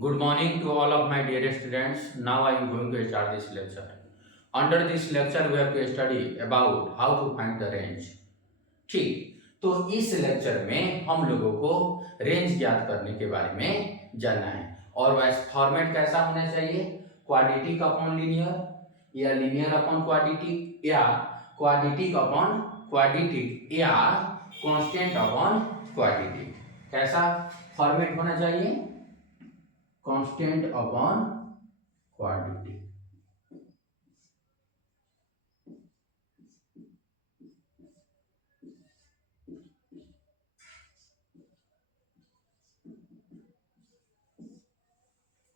Good morning to all of my dear students. Now I am going to start this lecture. Under this lecture, we have to study about how to find the range. ठीक, तो इस lecture में हम लोगों को range ज्ञात करने के बारे में जानना है और वैसे फॉर्मेट कैसा होना चाहिए, क्वाड्रेटिक अपॉन लीनियर या लीनियर अपॉन क्वाड्रेटिक या क्वाड्रेटिक अपॉन क्वाड्रेटिक या कांस्टेंट अपॉन क्वाड्रेटिक। कैसा फॉर्मेट होना चाहिए, कांस्टेंट अपॉन क्वाड्रेटिक।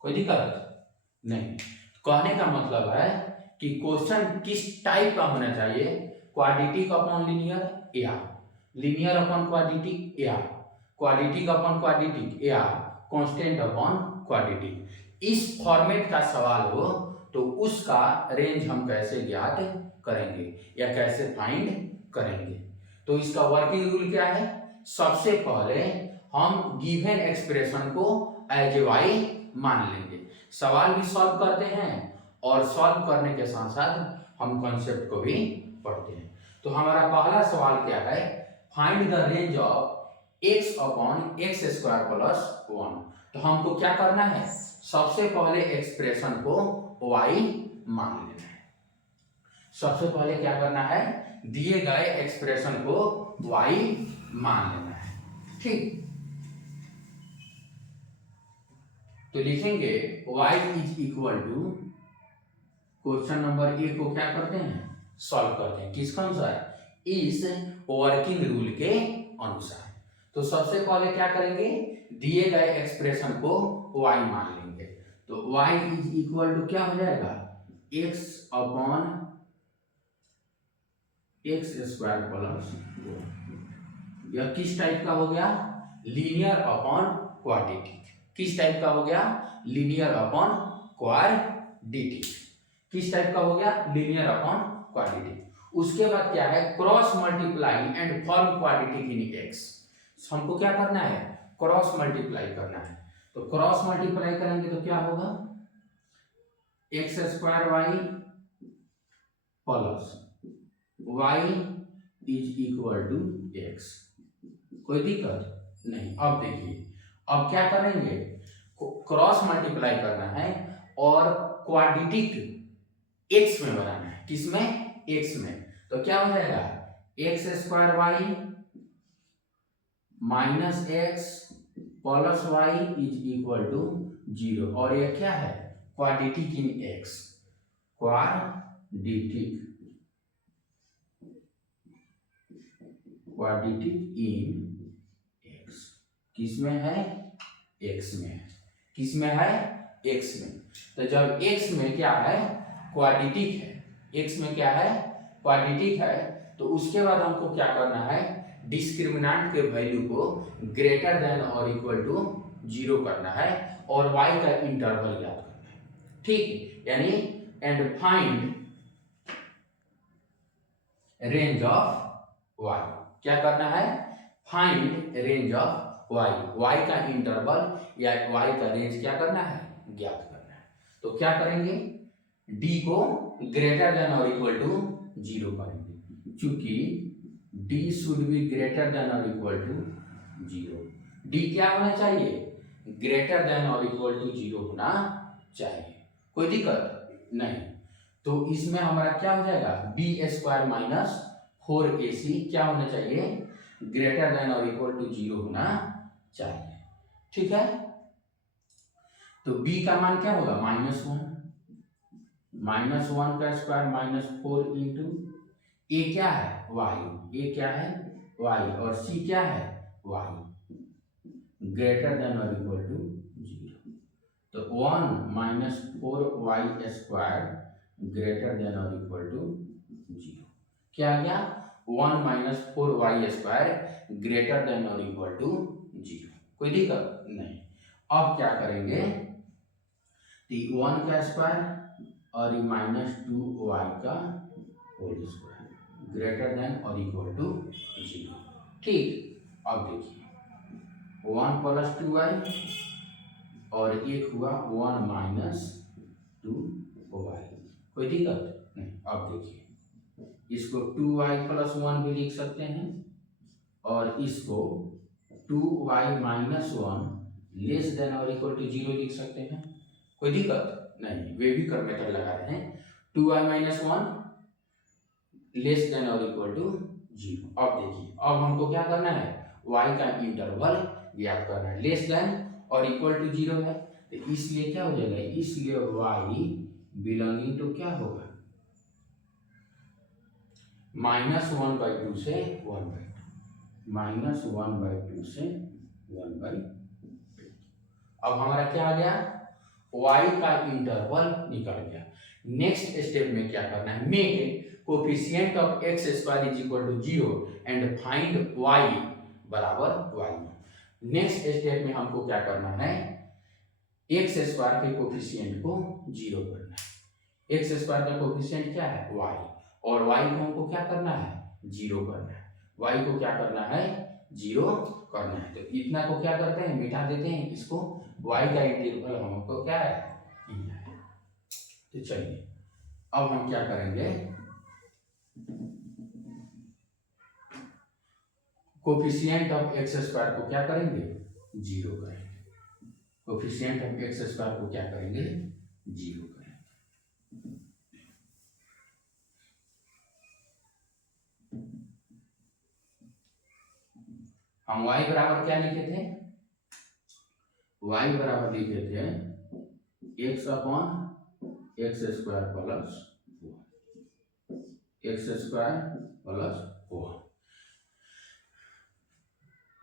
कोई दिक्कत नहीं। कहने का मतलब है कि क्वेश्चन किस टाइप का होना चाहिए, क्वाड्रेटिक अपॉन लीनियर या लीनियर अपॉन क्वाड्रेटिक या क्वाड्रेटिक अपॉन क्वाड्रेटिक या कांस्टेंट अपॉन क्वाड्रेटिक। इस फॉर्मेट का सवाल हो तो उसका रेंज हम कैसे ज्ञात करेंगे या कैसे फाइंड करेंगे। तो इसका वर्किंग रूल क्या है, सबसे पहले हम गिवन एक्सप्रेशन को एज ए वाई मान लेंगे। सवाल भी सॉल्व करते हैं और सॉल्व करने के साथ साथ हम कॉन्सेप्ट को भी पढ़ते हैं। तो हमारा पहला सवाल क्या है, find the range of x upon x square plus 1। तो हमको क्या करना है, सबसे पहले एक्सप्रेशन को y मान लेना है। सबसे पहले क्या करना है, दिए गए एक्सप्रेशन को y मान लेना है। ठीक, तो लिखेंगे y is equal to, question number A को क्या करते हैं, सॉल्व करते हैं किसके अनुसार, इस वर्किंग रूल के अनुसार। तो सबसे पहले क्या करेंगे, दिए गए एक्सप्रेशन को y मान लेंगे। तो y इज इक्वल टू क्या हो जाएगा, x upon x square plus 1। यह किस टाइप का हो गया, लीनियर अपॉन क्वाड्रेटिक। किस टाइप का हो गया, लीनियर अपॉन क्वाड्रेटिक। किस टाइप का हो गया, लीनियर अपॉन क्वाड्रेटिक। उसके बाद क्या है, cross multiply and form quadratic in x. हमको क्या करना है, क्रॉस मल्टीप्लाई करना है। तो क्रॉस मल्टीप्लाई करेंगे तो क्या होगा, x square y plus y is equal to x. कोई दिक्कत नहीं। अब देखिए, अब क्या करेंगे, क्रॉस मल्टीप्लाई करना है और क्वाड्रेटिक एक्स में बनाना है। किसमें, एक्स में। तो क्या हो जाएगा, x square y minus x plus y is equal to 0। और ये क्या है, quadratic in x, quadratic in x. किसमें है, एक्स में है। किसमें है, एक्स में। तो जब एक्स में क्या है, क्वाड्रेटिक है, एक्स में क्या है, क्वाड्रेटिक है, तो उसके बाद हमको क्या करना है, डिस्क्रिमिनेंट के वैल्यू को ग्रेटर देन और इक्वल टू 0 करना है और y का इंटरवल याद करना है। ठीक, यानी and find range of y। क्या करना है, find range of y। y का इंटरवल या y का रेंज क्या करना है, ज्ञात करना है। तो क्या करेंगे, d को ग्रेटर देन और इक्वल टू 0 करेंगे, क्योंकि d should be greater than और इक्वल टू 0। d क्या होना चाहिए, ग्रेटर देन और इक्वल टू 0 होना चाहिए। कोई दिक्कत नहीं। तो इसमें हमारा क्या हो जाएगा, बी स्क्वायर माइनस 4ac क्या होना चाहिए, ग्रेटर देन और इक्वल टू 0 होना चाहिए। ठीक है, तो b का मान क्या होगा, -1। -1 का स्क्वायर -4 इंटू ए क्या है, y। ए क्या है, y। और c क्या है, y, ग्रेटर देन और इक्वल टू 0। तो 1 - 4y स्क्वायर ग्रेटर देन और इक्वल टू 0। क्या आ गया, 1 - 4y स्क्वायर ग्रेटर देन और इक्वल टू 0। कोई दिक्कत नहीं। अब क्या करेंगे, 1 का स्क्वायर और -2y का होल स्क्वायर ग्रेटर देन और इक्वल टू 0। ठीक, अब देखिए 1 + 2y और एक हुआ 1 माइनस 2y। कोई दिक्कत नहीं। अब देखिए, इसको 2y प्लस 1 भी लिख सकते हैं और इसको 2y माइनस 1 लेस देन और इक्वल टू 0 लिख सकते हैं। कोई दिक्कत नहीं, वे भी कर मेथड लगा रहे हैं। 2y माइनस 1 लेस देन और इक्वल टू 0। अब देखिए, अब हमको क्या करना है, y का इंटरवल ज्ञात करना है। लेस देन और इक्वल टू 0 है, तो इसलिए क्या हो जाएगा, इसलिए y बिलोंगिंग टू क्या होगा, -1/2 से 1/2, -1/2 से 1/2। अब हमारा क्या आ गया, y का इंटरवल निकल गया। नेक्स्ट स्टेप में क्या करना है, make coefficient of x square is equal to 0 and find y बराबर y। नेक्स्ट स्टेप में हमको क्या करना है, x स्क्वायर के कोफिशिएंट को 0 करना है। x स्क्वायर का कोफिशिएंट क्या है, y, और y को हमको क्या करना है, 0 करना है। y को क्या करना है, 0 करना है। तो इतना को क्या करते हैं, मिटा देते हैं इसको। y का इंटरवल हमको क्या है, तो चलिए अब हम क्या करेंगे, कोफिशिएंट ऑफ x स्क्वायर को क्या करेंगे, 0 करेंगे। कोफिशिएंट ऑफ x स्क्वायर को क्या करेंगे, 0 करेंगे। हम y बराबर क्या लिखे थे, y बराबर लिखे थे x upon x square plus 1, x square plus 1।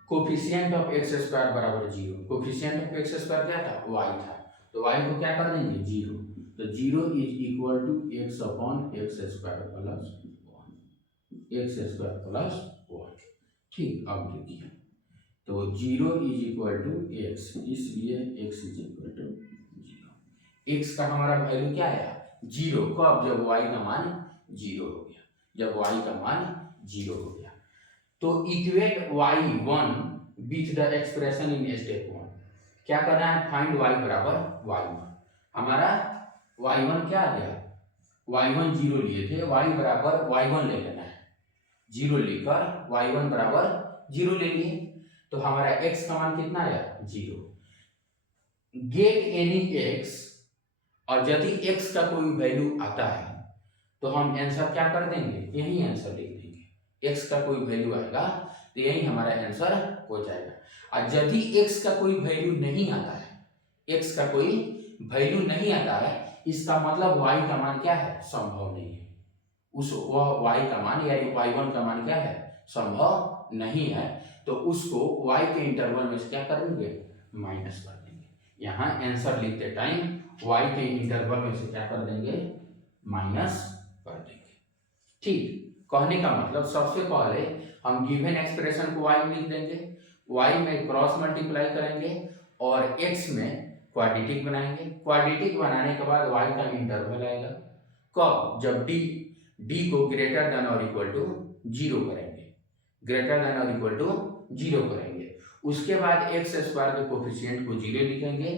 Coefficient of x square बराबर 0। कोफिशिएंट ऑफ x स्क्वायर क्या था, y था, तो y को क्या कर देंगे, 0। तो 0 is equal to x upon x square plus 1, x square plus 1। ठीक, अब देखिए, तो 0 इज इक्वल टू x, इसलिए x is equal to 0। x का हमारा वैल्यू क्या आया, 0। कब, जब y का मान 0 हो गया, जब y का मान 0 हो गया। तो equate y1 with the expression in step 1। क्या करना है, फाइंड y बराबर y1। हमारा y1 क्या आ गया, y1 0 लिए थे, y बराबर y1 ले लेना है। 0 लेकर y1 बराबर 0 ले लिए, तो हमारा x का मान कितना आया, 0। गेट एनी x, और यदि x का कोई वैल्यू आता है तो हम आंसर क्या कर देंगे, यही आंसर लिख देंगे। x का कोई वैल्यू आएगा तो यही हमारा आंसर हो जाएगा। और यदि x का कोई वैल्यू नहीं आता है, x का कोई वैल्यू नहीं आता है, इसका मतलब y का मान क्या है, संभव नहीं है। उस वह y का मान यानी y1 का मान क्या है, संभव नहीं है, तो उसको y के इंटरवल में से क्या कर देंगे, माइनस कर देंगे। यहाँ आंसर लिखते टाइम y के इंटरवल में से क्या कर देंगे, माइनस कर देंगे। ठीक, कहने का मतलब सबसे पहले हम गिवन एक्सप्रेशन को y लिख देंगे, y में क्रॉस मल्टीप्लाई करेंगे और x में क्वाड्रेटिक बनाएंगे। क्वाड्रेटिक बनाने के बाद y का इंटरवल आएगा। कब, जब d को ग्रेटर देन और इक्वल टू 0 करेंगे, ग्रेटर देन और इक्वल टू 0 करेंगे। उसके बाद x स्क्वायर के कोफिशिएंट को 0 लिखेंगे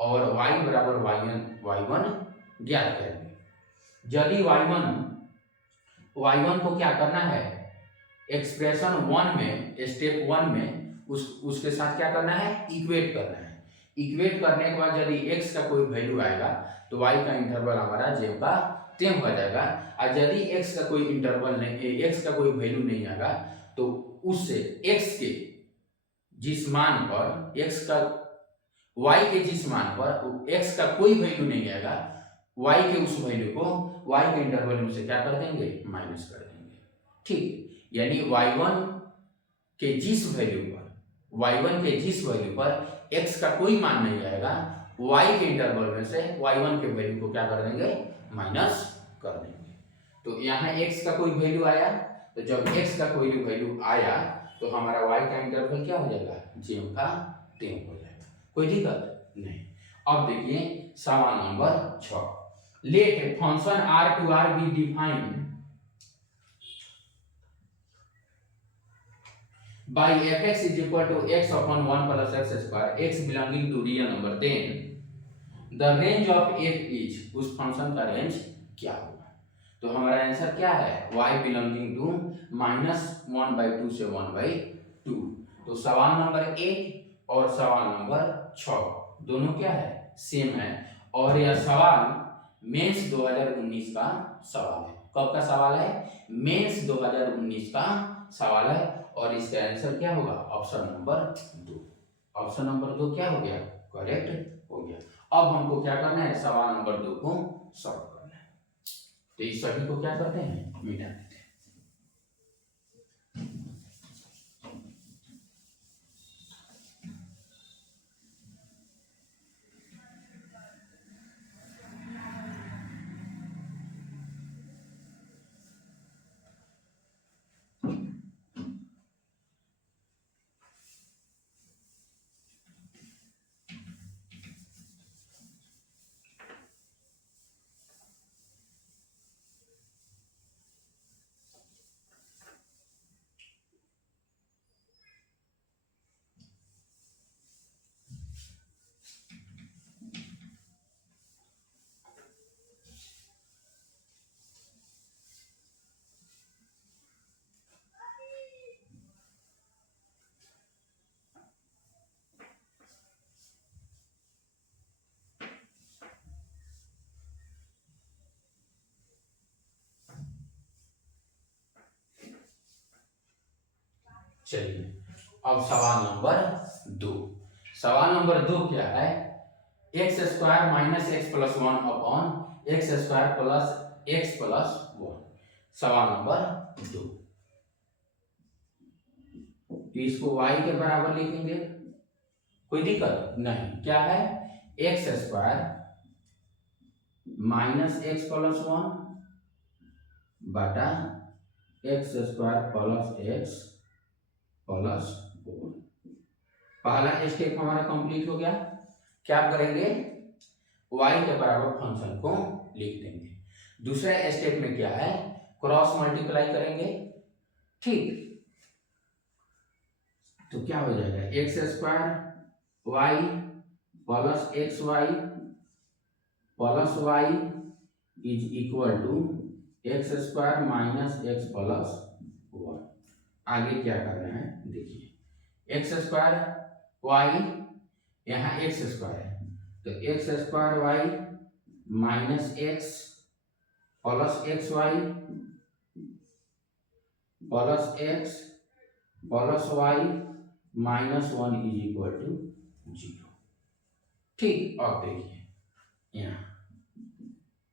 और y बराबर y1 ज्ञात करेंगे। यदि y1 को क्या करना है, एक्सप्रेशन 1 में, स्टेप 1 में उसके साथ क्या करना है, इक्वेट करना है। इक्वेट करने के बाद यदि x का कोई वैल्यू आएगा तो y का इंटरवल हमारा जेब का टेम हो जाएगा। और यदि x का कोई इंटरवल नहीं, x का कोई वैल्यू नहीं आएगा तो उससे x के जिस मान पर, x का y के जिस मान पर x का कोई वैल्यू नहीं आएगा, y के उस वैल्यू को y के इंटरवल में से क्या कर देंगे, माइनस कर देंगे। ठीक, यानी y1 के जिस वैल्यू पर x का कोई मान नहीं आएगा, y के इंटरवल में से y1 के वैल्यू को क्या कर देंगे, माइनस कर देंगे। तो यहाँ x का कोई वैल्यू आया, तो जब x का कोई वैल्यू आया तो हमारा y का इंटरवल क्या हो जाएगा, जेम का टेम हो जाएगा। कोई दिक्कत नहीं। अब देखिए सवाल नंबर 6, let function r to r be defined by f x is equal to x upon 1 plus x square, x belonging to real number, then the range of f is, उस फंक्शन का रेंज क्या होगा। तो हमारा answer क्या है, y belonging to -1/2 से 1/2। तो सवाल नंबर 1 और सवाल नंबर 6 दोनों क्या है, सेम है। और यह सवाल मेंस 2019 का सवाल है। कब का सवाल है, मेंस 2019 का सवाल है। और इसका आंसर क्या होगा, ऑप्शन नंबर 2। ऑप्शन नंबर 2 क्या हो गया, करेक्ट हो गया। अब हमको क्या करना है, सवाल नंबर 2 को सॉल्व करना है। तो इस सभी को क्या करते हैं, मिटा देते हैं। चलिए अब सवाल नंबर 2। सवाल नंबर 2 क्या है, x square minus x plus 1 upon x square plus x plus 1। सवाल नंबर 2, इसको y के बराबर लिखेंगे, कोई दिक्कत नहीं। क्या है, x square minus x plus 1 बटा x square plus x plus 4। पहला स्टेप हमारा कंप्लीट हो गया। क्या करेंगे, y के बराबर फंक्शन को लिख देंगे। दूसरा स्टेप में क्या है, क्रॉस मल्टीप्लाई करेंगे, ठीक। तो क्या हो जाएगा, x square y plus x y plus y is equal to x square minus x plus 1। आगे क्या करना है देखिए, एक्स स्क्वायर वाई, यहाँ एक्स स्क्वायर है तो x square y minus x plus x y plus x plus y minus 1 is equal to 0। ठीक, अब देखिए यहाँ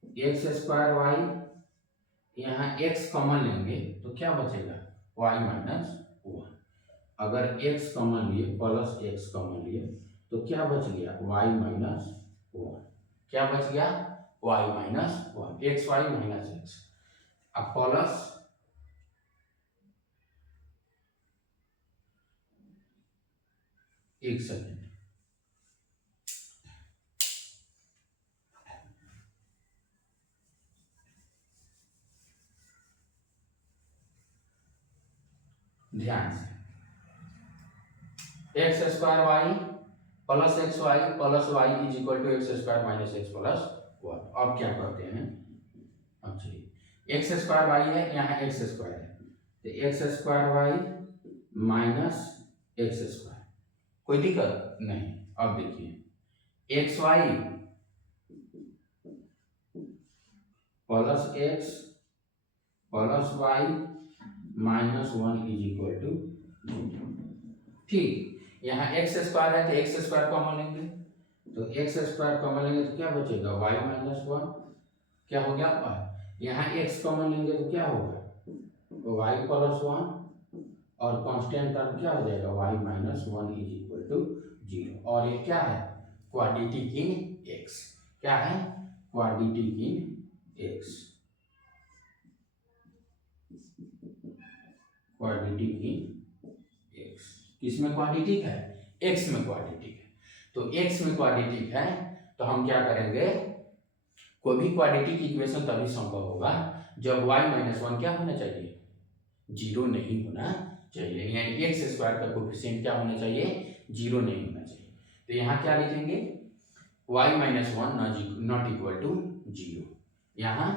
एक्स स्क्वायर वाई, यहाँ x कॉमन लेंगे तो क्या बचेगा, y माइनस 1। अगर x कॉमन लिए प्लस x कॉमन लिए तो क्या बच गया, y माइनस 1। क्या बच गया, y minus 1, x y minus x. अब प्लस एक सेकेंड, ध्यान से, x square y plus x y plus y is equal to x square minus x plus 1। अब क्या करते हैं, अच्छा एक्स स्क्वायर वाई है, यहाँ एक्स स्क्वायर है तो x square y minus x square, कोई दिक्कत नहीं। अब देखिए x y plus x plus y minus 1 is equal to, ठीक। यहाँ एक्स स्क्वायर है तो एक्स स्क्वायर कॉमन लेंगे, तो एक्स स्क्वायर कॉमन लेंगे तो क्या बचेगा, वाई माइनस 1। क्या हो गया, वाई। यहाँ एक्स कॉमन लेंगे तो क्या होगा, वाई प्लस 1 और कांस्टेंट टर्म क्या हो जाएगा, y minus 1 is equal to 0। और ये क्या है, क्वाड्रेटिक इन एक्स। क्या है, quadratic in x, quadratic in x. किसमें क्वाड्रेटिक है, एक्स में क्वाड्रेटिक है। तो एक्स में क्वाड्रेटिक है तो हम क्या करेंगे, कोई भी क्वाड्रेटिक इक्वेशन तभी संभव होगा जब y माइनस 1 क्या होना चाहिए, 0 नहीं होना चाहिए, यानी एक्स स्क्वायर का कोफिशिएंट क्या होना चाहिए, 0 नहीं होना चाहिए। तो यहाँ क्या लिखेंगे, y minus 1 not equal to 0। यहाँ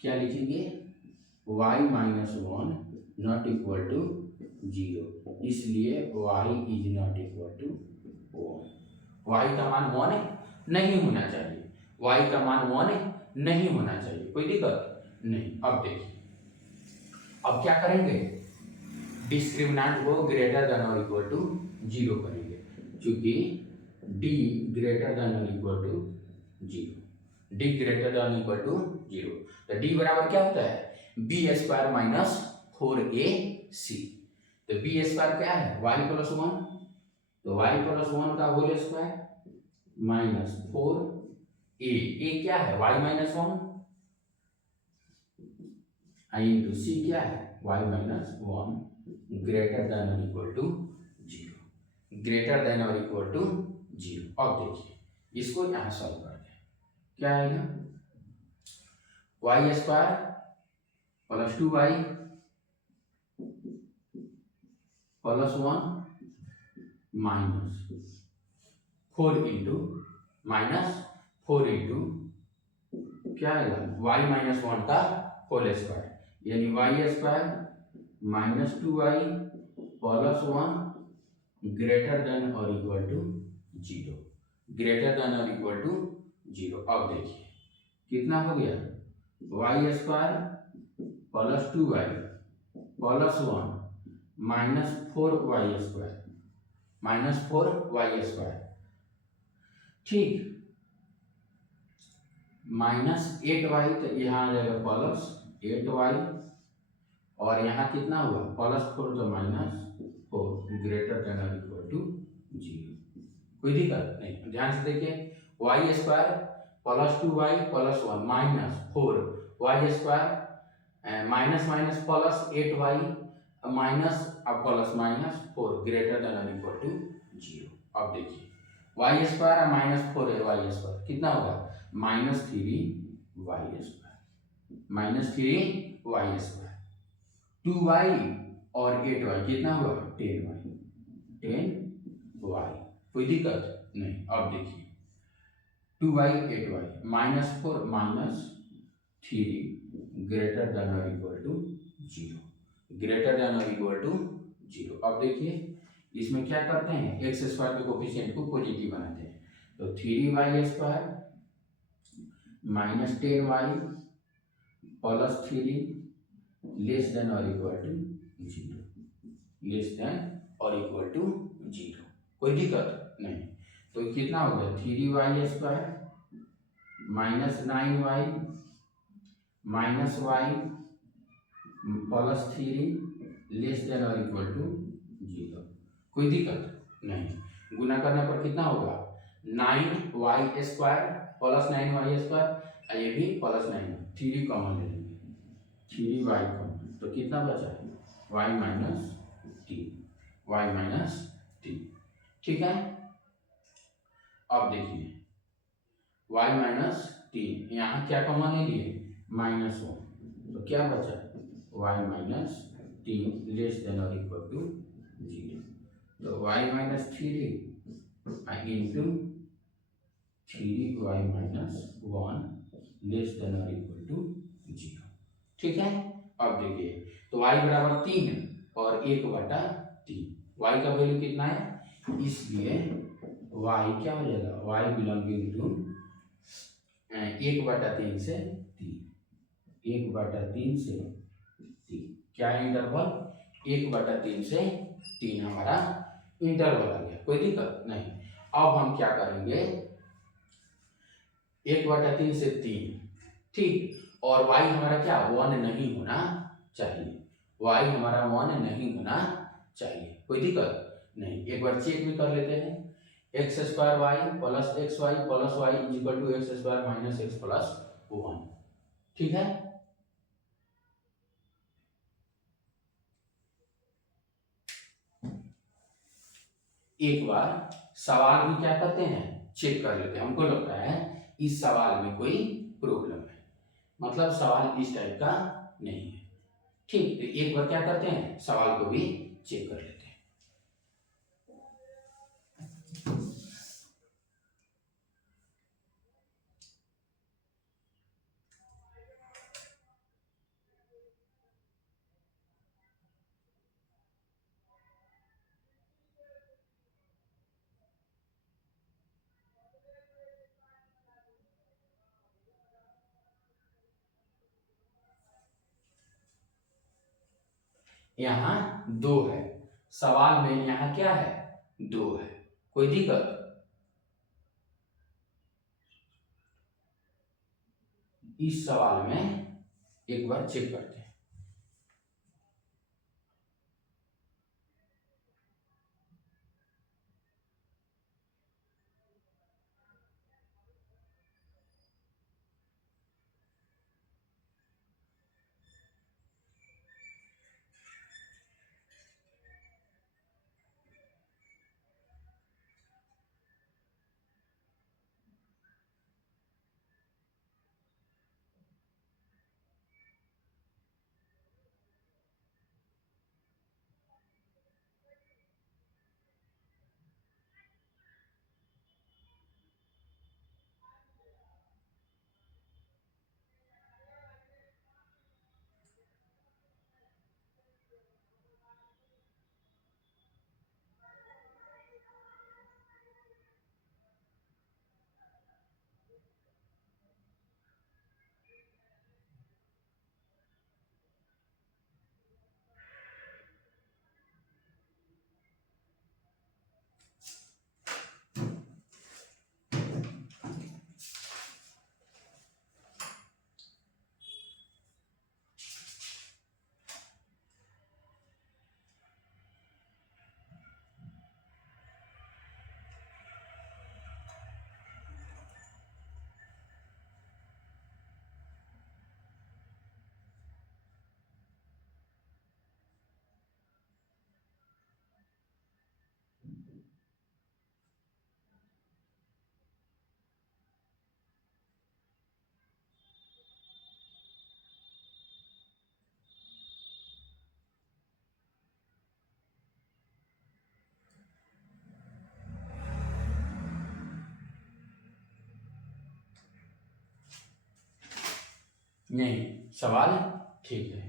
क्या लिखेंगे, y minus 1 not equal to 0, इसलिए y is not equal to 1। y का मान 1 नहीं होना चाहिए, y का मान 1 नहीं होना चाहिए, कोई दिक्कत नहीं। अब देखिए, अब क्या करेंगे, डिस्क्रिमिनेंट को ग्रेटर देन और इक्वल टू 0 करेंगे, क्योंकि d ग्रेटर देन और equal to 0, d greater than equal to 0, तो d बराबर क्या होता है, बी स्क्वायर माइनस 4ac। तो बी स्क्वायर क्या है, y प्लस 1, तो y प्लस 1 का होल स्क्वायर माइनस 4a क्या है, y माइनस 1, इंटू c क्या है, y माइनस 1 ग्रेटर देन और इक्वल टू 0, ग्रेटर देन और इक्वल टू 0। अब देखिए इसको यहाँ सॉल्व करते हैं, क्या आएगा, y square plus 2y plus 1 minus 4 into minus 4 into क्या आएगा, y माइनस 1 का होल स्क्वायर, यानी y square minus 2y plus 1 greater than और इक्वल टू 0, ग्रेटर देन और इक्वल टू 0। अब देखिए कितना हो गया, y square plus 2y plus 1 minus 4y square, minus 4y square, ठीक, माइनस 8y, तो यहाँ आ जाएगा प्लस 8y, और यहाँ कितना हुआ, प्लस 4 तो माइनस 4, ग्रेटर देन और इक्वल टू 0, कोई दिक्कत नहीं। ध्यान से देखिए, y square plus 2y plus 1 minus 4y square minus minus plus 8y minus अब प्लस माइनस 4 ग्रेटर देन और इक्वल टू 0। अब देखिए y square minus 4y square कितना होगा, minus 3y square, minus 3y square, 2y और 8y कितना हुआ, 10y, कोई दिक्कत नहीं। अब देखिए 2y 8y minus 4 minus 3 greater than और इक्वल टू 0, ग्रेटर देन और इक्वल टू 0। अब देखिए इसमें क्या करते हैं, एक्स स्क्वायर के कोफिशिएंट को पॉजिटिव बनाते हैं, तो 3y square minus 10y plus 3 less than और इक्वल टू 0, लेस देन और इक्वल टू 0, कोई दिक्कत नहीं। तो कितना हो गया, 3y square minus 9y minus y plus 3 less than और इक्वल टू 0, कोई दिक्कत नहीं। गुना करने पर कितना होगा, 9y square plus 9y square, ये भी प्लस 9, 3 कॉमन ले लेंगे, 3y कॉमन, तो कितना बचा है, y माइनस 3, y माइनस 3, ठीक है। अब देखिए y माइनस 3, यहाँ क्या कॉमन ले लिए, माइनस 1, तो क्या बचा, y माइनस 3 लेस देन और इक्वल टू 0, तो y minus 3 into 3y minus 1 less than और इक्वल टू 0, ठीक है। अब देखिए तो y बराबर 3 और 1/3, y का वैल्यू कितना है, इसलिए y क्या हो जाएगा, y बिलोंगिंग टू 1/3 से 3, 1/3 से 3, क्या है इंटरवल, 1/3 से 3 हमारा इंटरवल आ गया, कोई दिक्कत नहीं। अब हम क्या करेंगे, 1/3 से 3, ठीक, और y हमारा क्या 1 नहीं होना चाहिए, y हमारा 1 नहीं होना चाहिए, कोई दिक्कत नहीं। एक बार चेक भी कर लेते हैं, x square y plus x y plus y is equal to x square minus x plus 1, ठीक है। एक बार सवाल भी क्या करते हैं, चेक कर लेते हैं, हमको लगता है इस सवाल में कोई प्रॉब्लम है, मतलब सवाल इस टाइप का नहीं है, ठीक। तो एक बार क्या करते हैं, सवाल को भी चेक कर लेते हैं। यहाँ 2 है, सवाल में यहाँ क्या है, 2 है, कोई दिक्कत? इस सवाल में एक बार चेक करते हैं। नहीं, सवाल ठीक है।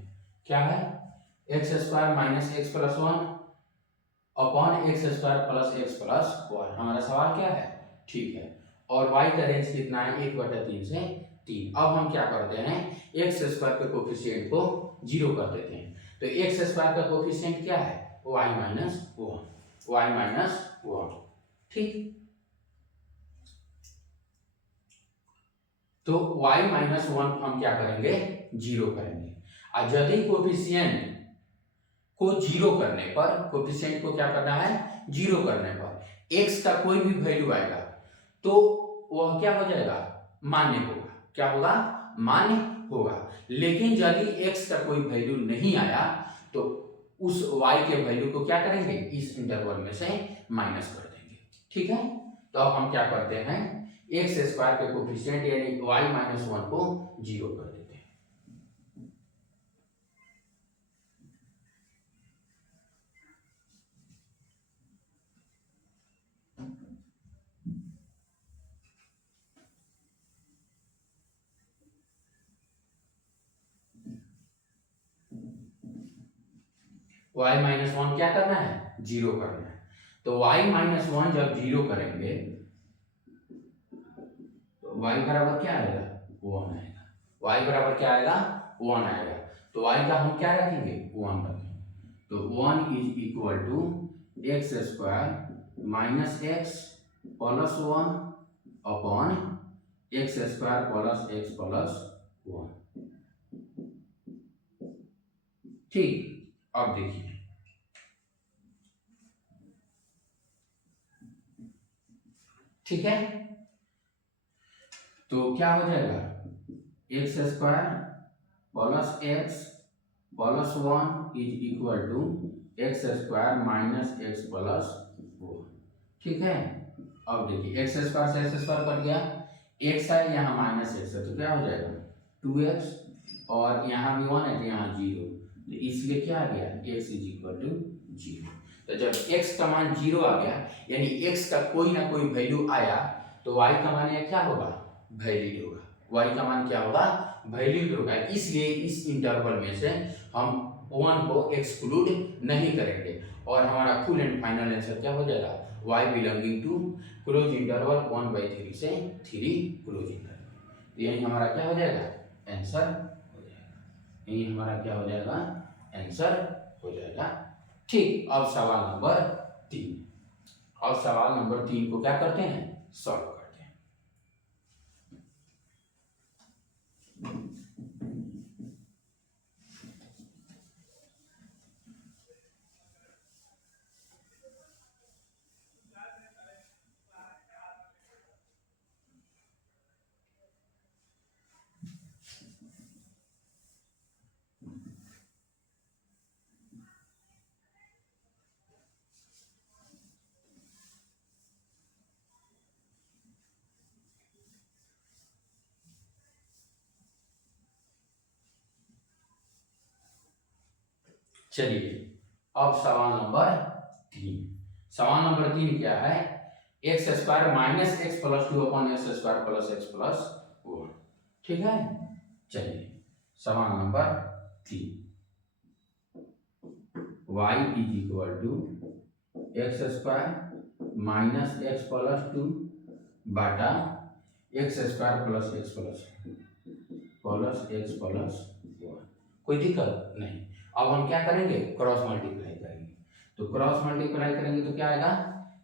क्या है, x square minus x plus 1 upon x square plus x plus 1, हमारा सवाल क्या है, ठीक है। और y का रेंज कितना है, 1/3 से 3। अब हम क्या करते हैं, एक्स स्क्वायर के कोफिशिएंट को 0 कर देते हैं। तो एक्स स्क्वायर का कोफिशिएंट क्या है, y माइनस 1, ठीक। तो y माइनस 1 हम क्या करेंगे, 0 करेंगे। और यदि कोफिशिएंट को 0 करने पर, कोफिशिएंट को क्या करना है, 0 करने पर x का कोई भी वैल्यू आएगा तो वह क्या हो जाएगा, मान्य होगा। क्या होगा, मान्य होगा। लेकिन यदि x का कोई वैल्यू नहीं आया तो उस y के वैल्यू को क्या करेंगे, इस इंटरवल में से माइनस कर देंगे, ठीक है। तो अब हम क्या करते हैं, एक्स स्क्वायर के कोफिशिएंट यानी y माइनस 1 को 0 कर देते हैं। y माइनस 1 क्या करना है, 0 करना है। तो y माइनस 1 जब 0 करेंगे तो y बराबर क्या आएगा, 1 आएगा। y बराबर क्या आएगा, 1 आएगा। तो y का हम क्या रखेंगे, 1 रखेंगे। तो 1 is equal to x square minus x plus 1 upon x square plus x plus 1, ठीक। अब देखिए, ठीक है। तो क्या हो जाएगा, x square plus x plus 1 is equal to x square minus x plus 4, ठीक है। अब देखिए, एक्स स्क्वायर से एक्स स्क्वायर कट गया, एक्स है यहाँ माइनस एक्स है, तो क्या हो जाएगा 2x, और यहाँ भी 1 है तो यहाँ 0, तो इसलिए क्या आ गया, x is equal to zero. तो जब x का मान जीरो आ गया यानी x का कोई ना कोई वैल्यू आया तो y का मान क्या होगा, वैलिड होगा। y का मान क्या होगा, वैलिड होगा। इसलिए इस इंटरवल में से हम 1 को एक्सक्लूड नहीं करेंगे और हमारा फुल एंड फाइनल आंसर क्या हो जाएगा, y belonging to close interval 1/3 से 3 क्लोज इंटरवल। यही हमारा क्या हो जाएगा, आंसर हो जाएगा। यही हमारा क्या हो जाएगा, आंसर हो जाएगा। ठीक, अब सवाल नंबर 3। अब सवाल नंबर 3 को क्या करते हैं, सॉल्व करते हैं। चलिए अब सवाल नंबर 3। सवाल नंबर 3 क्या है, x square minus x plus 2 upon x square plus x plus 1। ठीक है, चलिए सवाल number 3, y is equal to x square minus x plus 2 बाटा x square plus x plus x plus 1। कोई दिक्कत नहीं। अब हम क्या करेंगे, क्रॉस मल्टीप्लाई करेंगे। तो क्रॉस मल्टीप्लाई करेंगे तो क्या आएगा,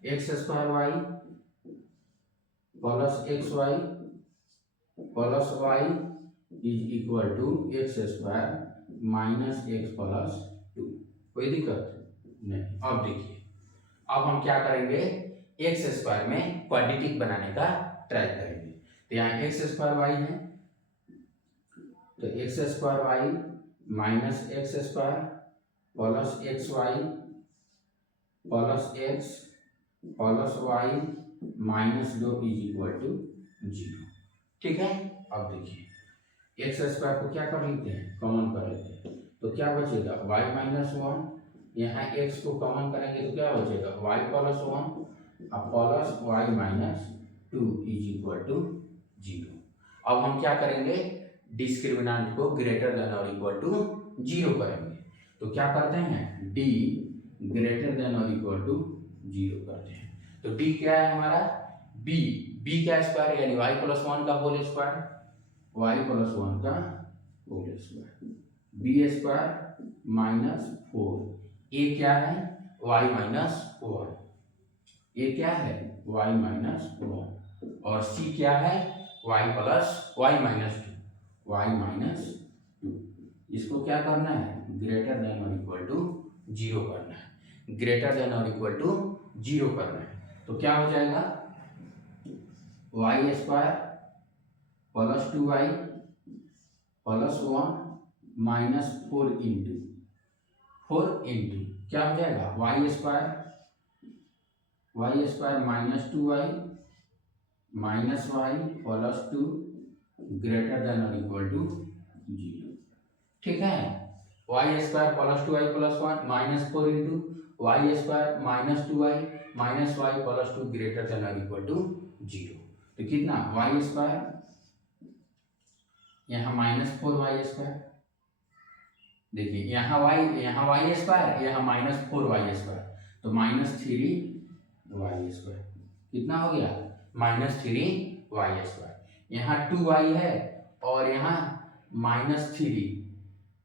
x square y plus x y plus y is equal to x square minus x plus 2। कोई दिक्कत नहीं। अब देखिए, अब हम क्या करेंगे, एक्स स्क्वायर में क्वाड्रेटिक बनाने का ट्राई करेंगे। तो यहाँ एक्स स्क्वायर वाई है, तो x square y minus x square plus x y plus x plus y minus 2 is equal to 0। ठीक है, अब देखिए एक्स स्क्वायर को क्या कर लेते हैं, कॉमन कर लेते हैं। तो क्या बचेगा, वाई माइनस 1। यहाँ एक्स को कॉमन करेंगे तो क्या बचेगा, y plus 1 plus y minus 2 is equal to 0। अब हम क्या करेंगे, डिस्क्रिमिनेंट को ग्रेटर देन और इक्वल टू 0 करेंगे। तो क्या करते हैं, d ग्रेटर देन और इक्वल टू 0 करते हैं। तो d क्या है हमारा, b का स्क्वायर यानी y प्लस 1 का होल स्क्वायर, y प्लस 1 का whole square, b square minus 4। a क्या है, y माइनस 1। a क्या है, y माइनस 1। और c क्या है, y plus y minus 2, y minus 2। इसको क्या करना है, ग्रेटर देन और इक्वल टू 0 करना है। ग्रेटर देन और इक्वल टू 0 करना है। तो क्या हो जाएगा, y square plus 2y plus 1 minus 4 into क्या हो जाएगा, y square minus 2y minus y plus 2 greater than और इक्वल टू 0। ठीक है, y square plus 2y plus 1 minus 4 into y square minus 2y minus y plus 2 greater than और equal to 0। तो कितना, y square यहाँ minus 4y square, देखिए यहाँ y square, यहाँ माइनस 4y स्क्वायर, तो माइनस 3y स्क्वायर। कितना हो गया, माइनस 3y स्क्वायर। यहाँ 2y है और यहाँ माइनस 3,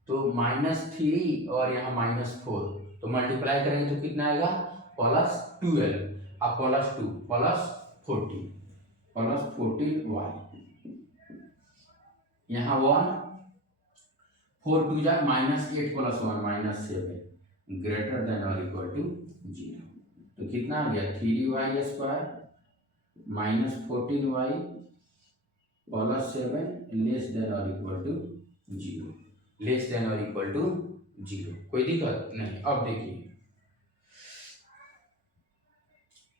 तो माइनस 3 और यहाँ माइनस 4, तो मल्टीप्लाई करेंगे तो कितना आएगा, प्लस 12 अब प्लस 2 प्लस 14y। यहाँ 1 4 2 जा minus 8 plus 1 minus 7 greater than और इक्वल टू 0। तो कितना आ गया, 3y square minus 14y plus 7 less than और इक्वल टू 0, लेस देन और इक्वल टू 0। कोई दिक्कत नहीं। अब देखिए,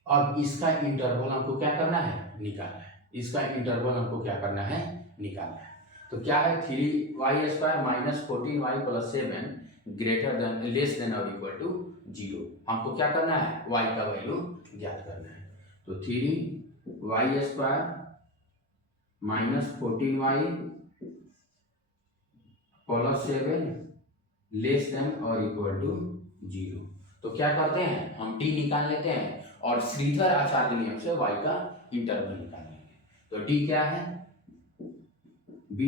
अब इसका इंटरवल हमको क्या करना है, निकालना है। इसका इंटरवल हमको क्या करना है, निकालना है। तो क्या है, 3y square minus 14y plus 7 greater than less than और इक्वल टू जीरो। हमको क्या करना है, y का वैल्यू ज्ञात करना है। तो 3y² minus 14y plus 7 less than और इक्वल टू 0। तो क्या करते हैं, हम d निकाल लेते हैं और श्रीधर आचार्य नियम से y का इंटरवल निकाल लेंगे। तो d क्या है, b²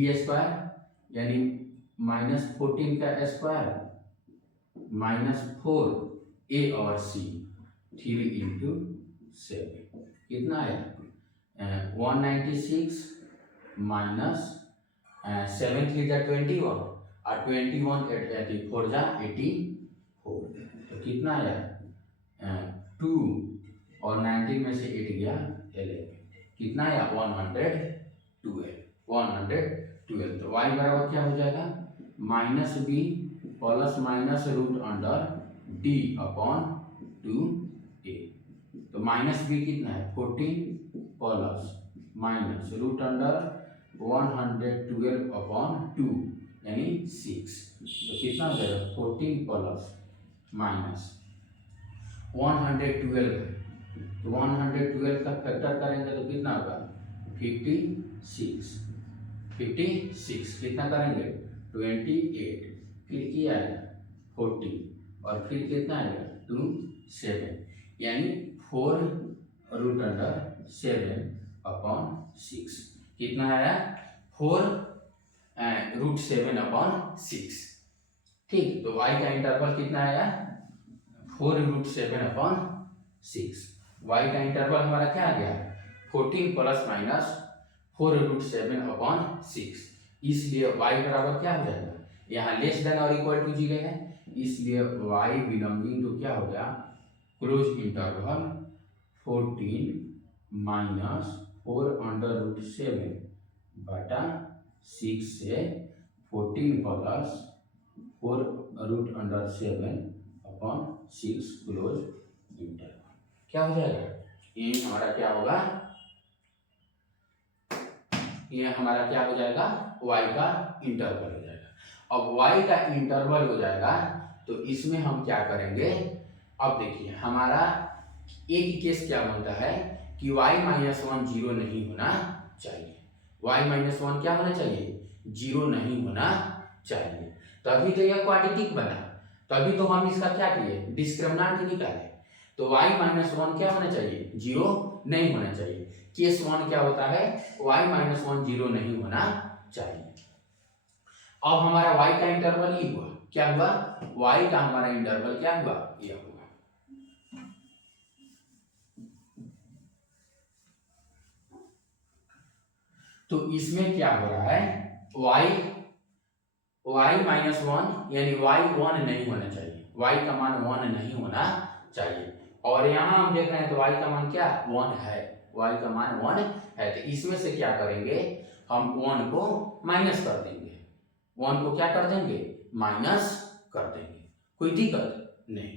यानी -14 का स्क्वायर माइनस 4 a और c 3 इंटू 7 कितना है 196 माइनस 7 3 जा 21 और 21 4 जा 84। तो कितना है 2 और 19 में से 8 गया 11 कितना है 112। तो y बराबर क्या हो जाएगा minus b plus minus root under d upon 2a। तो माइनस बी कितना है 14 plus minus root under 112 upon 2 यानी 6। तो कितना हो जाएगा 14 प्लस माइनस 112 है तो 112 का फैक्टर करेंगे तो कितना होगा 56 कितना करेंगे 28 फिर क्या आएगा 40 और फिर कितना आएगा 27 यानी 4 रूट अंडर 7 अपॉन 6 कितना आया 4 रूट 7 अपॉन 6। ठीक, तो y का इंटरवल कितना आया 4 रूट 7 अपॉन 6। y का इंटरवल हमारा क्या आ गया 14 प्लस माइनस 4 रूट 7 अपॉन 6। इसलिए y बराबर क्या हो जाएगा यहाँ लेस देन और इक्वल टू 0 है इसलिए y बिलोंगिंग टू क्या हो गया close interval 14 minus 4 under root 7 बटा 6 से 14 प्लस 4 root under 7 upon 6 close interval क्या हो जाएगा ये हमारा क्या होगा ये हमारा क्या हो जाएगा y का इंटरवल हो जाएगा। अब y का इंटरवल हो जाएगा तो इसमें हम क्या करेंगे अब देखिए हमारा एक केस क्या बनता है कि y-1 जीरो नहीं होना चाहिए y-1 क्या होना चाहिए जीरो नहीं होना चाहिए तभी तो यह क्वाड्रेटिक बना तभी तो हम इसका क्या किए डिस्क्रिमिनेंट निकाले। तो y-1 क्या होना चाहिए जीरो नहीं होना चाहिए। केस 1 क्या होता है y-1 जीरो नहीं होना चाहिए। अब हमारा y का इंटरवल ये हुआ क्या हुआ y का हमारा इंटरवल क्या हुआ ये हुआ। तो इसमें क्या हो रहा है y-1 यानी y 1 नहीं होना चाहिए y का मान 1 नहीं होना चाहिए और यहाँ हम देख रहे हैं तो y का मान क्या 1 है y का मान 1 है। तो इसमें से क्या करेंगे हम 1 को माइनस कर देंगे 1 को क्या कर देंगे माइनस कर देंगे कोई दिक्कत नहीं।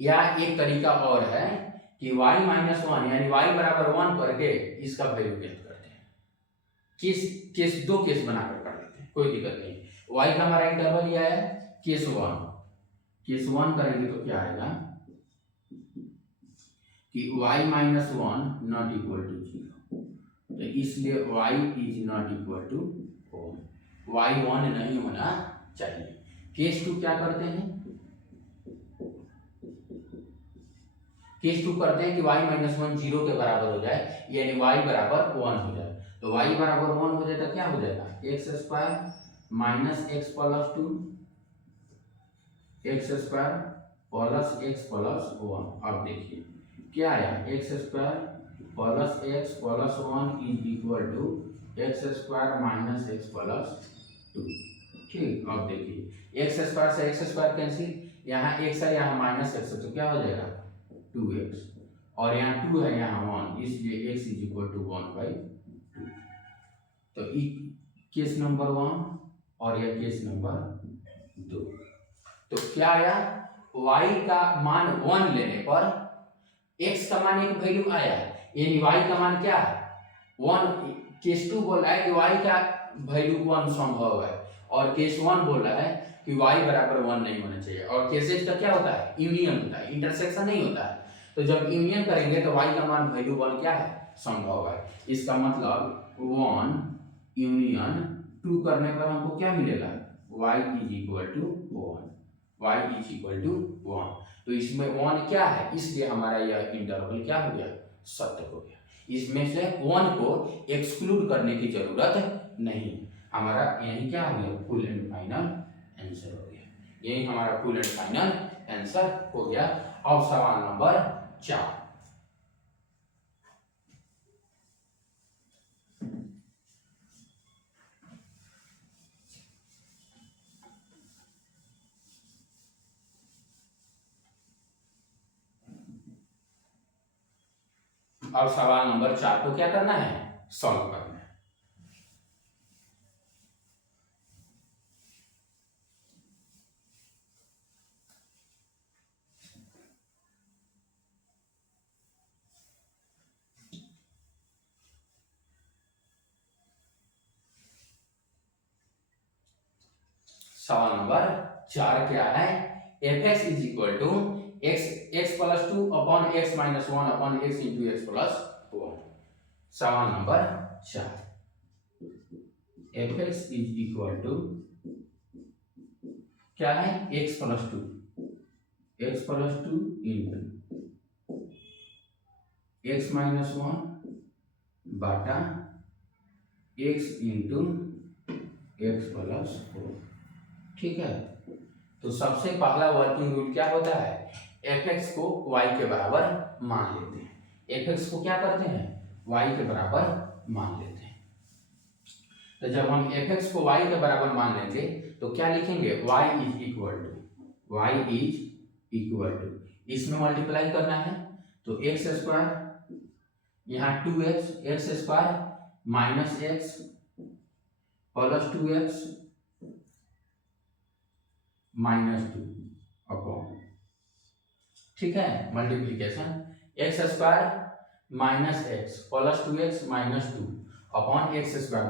या एक तरीका और है कि y-1 यानी y बराबर 1 करके इसका वैल्यू ज्ञात करते हैं। केस 2 केस बनाकर कर लेते हैं कोई दिक्कत नहीं। y का हमारा इंटरवल यह है केस 1 करेंगे तो क्या आएगा कि y-1 नॉट इक्वल टू 0 तो इसलिए y is not equal to 1 y 1 नहीं होना चाहिए। केस 2 क्या करते हैं केस 2 करते हैं कि y-1 0 के बराबर हो जाए यानी y बराबर 1 हो जाए। तो y बराबर 1 हो जाए तो क्या हो जाएगा x square minus x plus 2 x square plus x plus 1। अब देखिए क्या आया x square plus x plus 1 is equal to x square minus x plus 2। ठीक, अब देखिए x स्क्वायर से x स्क्वायर कैंसिल यहाँ x है यहाँ माइनस x है तो क्या हो जाएगा 2x और यहाँ 2 है यहाँ 1 इसलिए x इज इक्वल टू 1/2। तो केस नंबर 1 और यह केस नंबर 2। तो क्या आया y का मान 1 लेने पर x का मान एक वैल्यू आया यानी y का मान क्या 1। केस 2 बोल रहा है कि y का वैल्यू 1 संभव है और केस 1 बोल रहा है कि y बराबर 1 नहीं होना चाहिए। और केसेस का क्या होता है, यूनियन होता है, इंटरसेक्शन नहीं होता है। तो जब यूनियन करेंगे तो y का मान वैल्यू 1 क्या है, संभव है। इसका मतलब 1 यूनियन 2 करने पर हमको क्या मिलेगा, y is equal to 1, y is equal to 1। तो इसमें 1 क्या है, इसलिए हमारा यह इंटरवल क्या हो गया, सत्य हो गया। इसमें से 1 को एक्सक्लूड करने की जरूरत नहीं। हमारा यही क्या हो गया, फुल एंड फाइनल आंसर हो गया। यही हमारा फुल एंड फाइनल आंसर हो गया। अब सवाल नंबर 4। अब सवाल नंबर 4 को क्या करना है, सॉल्व करना है। सवाल नंबर 4 क्या है, fx is equal to x plus 2 upon x minus 1 upon x into x plus 1। सवाल number 4, fx is equal to क्या है, x plus 2 into x minus 1 बटा x इंटू एक्स प्लस 4। ठीक है, तो सबसे पहला वर्किंग रूल क्या होता है, fx को y के बराबर मान लेते हैं। fx को क्या करते हैं, y के बराबर मान लेते हैं। तो जब हम fx को y के बराबर मान लेंगे तो क्या लिखेंगे, y इज इक्वल टू इसमें मल्टीप्लाई करना है तो एक्स स्क्वायर, यहाँ 2x square minus x plus 2x minus 2 upon, ठीक है, multiplication x square minus x plus 2x minus 2 upon x square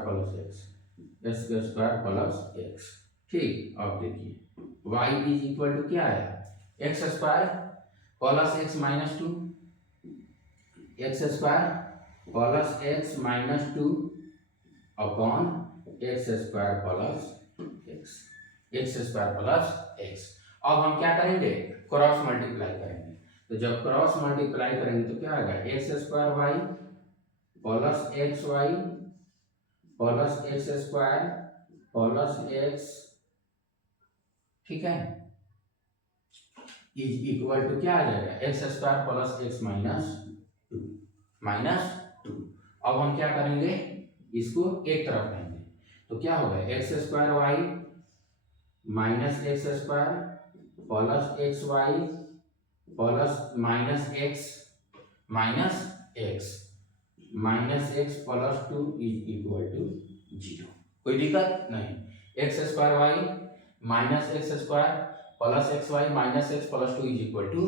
plus x. ठीक, अब देखिए y इज इक्वल टू क्या है, x square plus x minus 2, x square plus x minus 2 upon x square plus x. अब हम क्या करेंगे, cross multiply करेंगे। तो जब क्रॉस मल्टीप्लाई करेंगे तो क्या होगा, x square y plus x y plus x square plus x, ठीक है, इज इक्वल टू क्या आ जाएगा, x square plus x minus 2। अब हम क्या करेंगे, इसको एक तरफ लेंगे तो क्या होगा, x square y minus x square plus x y plus minus x plus 2 is equal to 0। कोई दिक्कत नहीं, x square y minus x square plus x y minus x plus 2 is equal to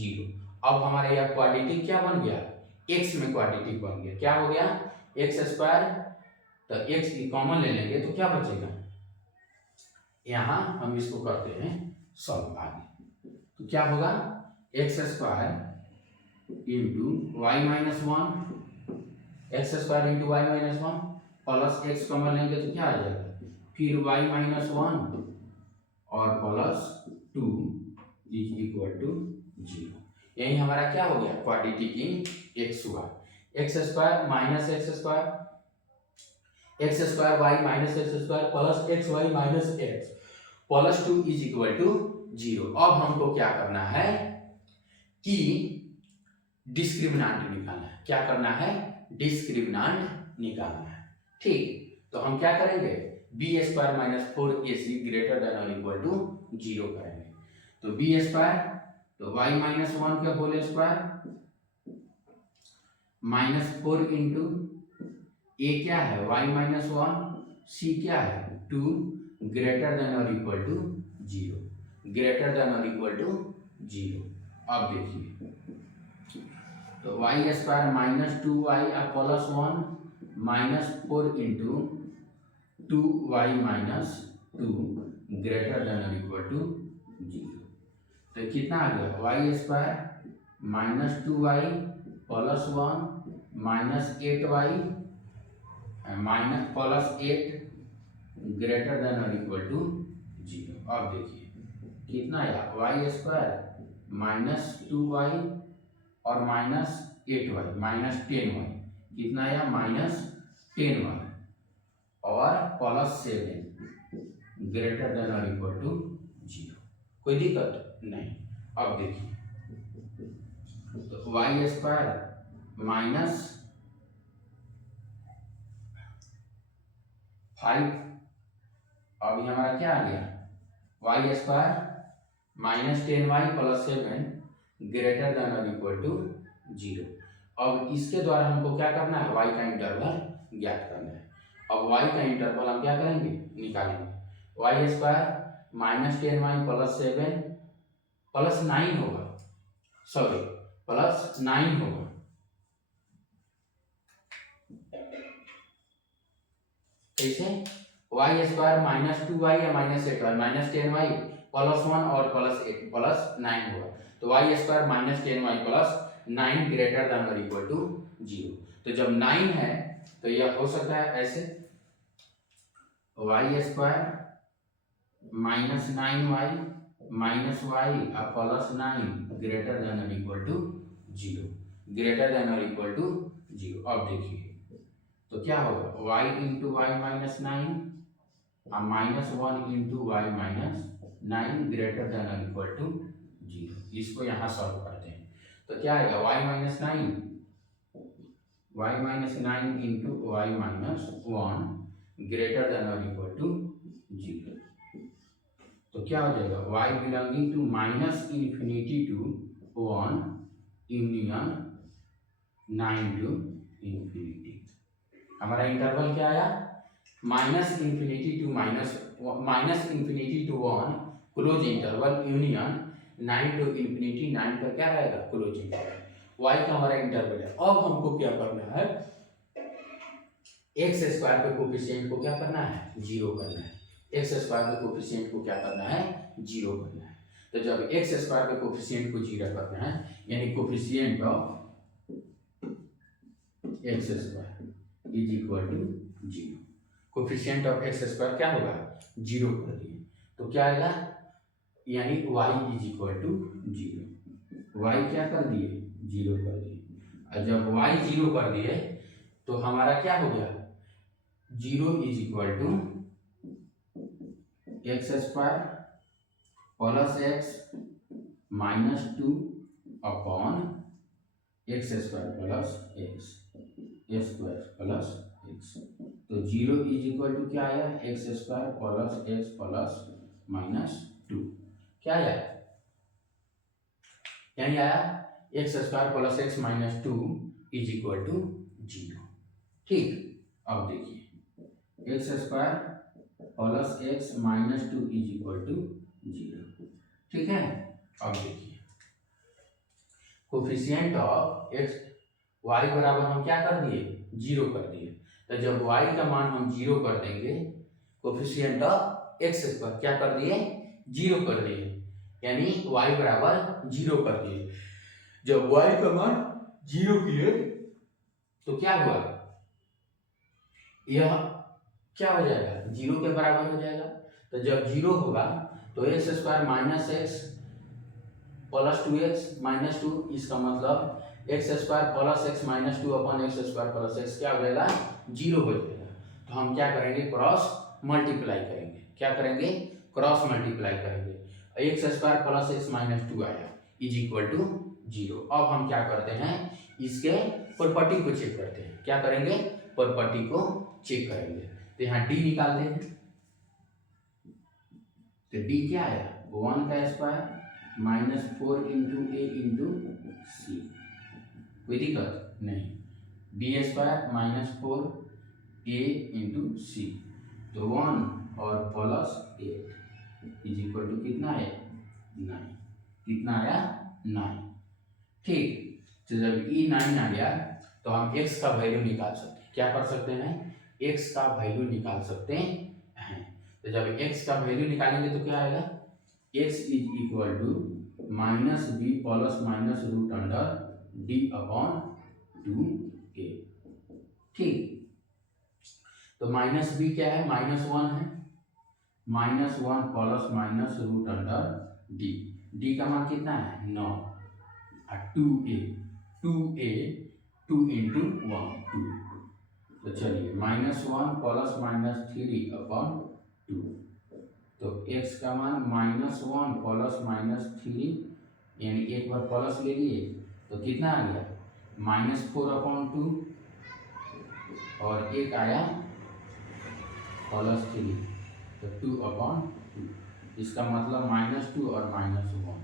0। अब हमारे यहाँ quadratic क्या बन गया, x में क्वाड्रेटिक बन गया, क्या हो गया, एक्स स्क्वायर, तो एक्स की कॉमन ले लेंगे तो क्या बचेगा, यहाँ हम इसको करते हैं सॉल्व आगे। तो क्या होगा, x square into y minus 1, x square into y minus 1 plus x common लेंगे तो क्या आ जाएगा, फिर वाई माइनस 1 और प्लस 2 इज इक्वल टू 0। यही हमारा क्या हो गया, क्वाड्रेटिक इन एक्स हुआ। X square minus x square y minus x square plus x y minus x plus 2 is equal to 0। अब हमको क्या करना है कि डिस्क्रिमिनेंट निकालना है। क्या करना है, डिस्क्रिमिनेंट निकालना है। ठीक, तो हम क्या करेंगे, B square minus 4ac greater than और इक्वल टू 0 करेंगे। तो बी स्क्वायर, तो वाई माइनस 1 का whole square minus 4 into A क्या है, वाई माइनस 1, सी क्या है 2 ग्रेटर देन और इक्वल टू 0, ग्रेटर देन और इक्वल टू 0। अब देखिए, तो Y square minus 2y plus 1 minus 4 into 2y minus 2 greater than और इक्वल टू 0। तो कितना आ गया y square minus 2y plus 1 minus 8y minus plus 8 greater than और इक्वल टू 0। अब देखिए कितना आया वाई स्क्वायर माइनस 2y और माइनस 8y माइनस 10y कितना आया माइनस 10y और प्लस 7 ग्रेटर देन और इक्वल टू 0। कोई दिक्कत नहीं। अब देखिए तो वाई स्क्वायर माइनस 5 अभी हमारा क्या आ गया y square minus 10y plus 7 greater than और इक्वल टू 0। अब इसके द्वारा हमको क्या करना है y का इंटरवल ज्ञात करना है। अब y का इंटरवल हम क्या करेंगे निकालेंगे y square minus 10y plus 7 plus 9 होगा सॉरी प्लस 9 होगा कैसे वाई स्क्वायर माइनस 2y या minus 8y minus 10y plus 1 और प्लस 8 प्लस 9 होगा। तो Y square minus 10y plus 9 greater than और इक्वल टू 0। तो जब 9 है तो यह हो सकता है ऐसे y square minus 9y minus y और प्लस 9 ग्रेटर देन और इक्वल टू 0 ग्रेटर देन और इक्वल टू 0। अब देखिए तो क्या होगा y इंटू वाई माइनस 9 और minus 1 into y minus 9 greater than और इक्वल टू 0। इसको यहाँ सॉल्व करते हैं तो क्या आएगा y minus 9 into y minus 1 greater than और इक्वल टू 0। तो क्या हो जाएगा y belonging to minus infinity to 1 union 9 to infinity. हमारा इंटरवल क्या आया minus infinity to 1 close interval union 9 to infinity 9 का क्या रहेगा क्लोज इंटरवल y का हमारा इंटरवल है। अब हमको क्या करना है एक्स स्क्वायर के कोफिशिएंट को क्या करना है जीरो करना है। एक्स स्क्वायर के कोफिशिएंट को क्या करना है जीरो करना है। तो जब एक्स स्क्वायर के कोफिशिएंट को जीरो करना है यानी coefficient of x square is equal to 0। Coefficient of x square क्या होगा 0 कर दिए तो क्या आएगा यानी y is equal to 0। y क्या कर दिए 0 कर दिए और जब y 0 कर दिए तो हमारा क्या हो गया 0 is equal to x square plus x minus 2 upon x square plus x square plus x. तो 0 इज इक्वल टू क्या आया x square plus x plus minus 2 क्या आया यानी आया x square plus x minus 2 is equal to 0। ठीक अब देखिए x square plus x minus 2 is equal to 0। ठीक है अब देखिए कोफिशिएंट ऑफ एक्स वाई बराबर हम क्या कर दिए 0 कर दिए। तो जब y का मान हम 0 कर देंगे कोफिशिएंट ऑफ एक्स स्क्वायर क्या कर दिए 0 कर दिए यानी y बराबर 0 कर दिए। जब y का मान 0 किए तो क्या हुआ यह क्या हो जाएगा 0 के बराबर हो जाएगा। तो जब 0 होगा तो x square minus x plus 2x minus 2 इसका मतलब x square plus x minus 2 upon x square plus x क्या हो जाएगा 0 हो जाएगा। तो हम क्या करेंगे क्रॉस मल्टीप्लाई करेंगे क्या करेंगे क्रॉस मल्टीप्लाई करेंगे x square plus x minus 2 आया इज इक्वल टू 0। अब हम क्या करते हैं इसके प्रॉपर्टी को चेक करते हैं क्या करेंगे प्रॉपर्टी को चेक करेंगे। तो यहाँ d निकालते हैं तो d क्या आया 1 का स्क्वायर माइनस 4 इंटू ए इंटू सी कोई दिक्कत नहीं बी स्क्वायर माइनस 4 ए इंटू सी तो 1 और प्लस 8 इज इक्वल टू कितना है 9 कितना आया 9। ठीक तो जब ई 9 आ गया तो हम x का वैल्यू निकाल सकते हैं क्या कर सकते हैं x का वैल्यू निकाल सकते हैं। तो जब x का वैल्यू निकालेंगे तो क्या आएगा, x is equal to minus b plus minus root under d upon 2a। ठीक, तो माइनस बी क्या है, -1 है, -1 plus minus root under d, d का मान कितना है 9, 2a 2 इंटू 1 2। तो चलिए -1 प्लस माइनस 3 अपॉन 2, तो x का मान -1 प्लस माइनस 3, यानी एक बार प्लस ले लिए तो कितना आ गया -4 अपॉन 2, और एक आया +3, तो 2 अपॉन 2, इसका मतलब -2 और -1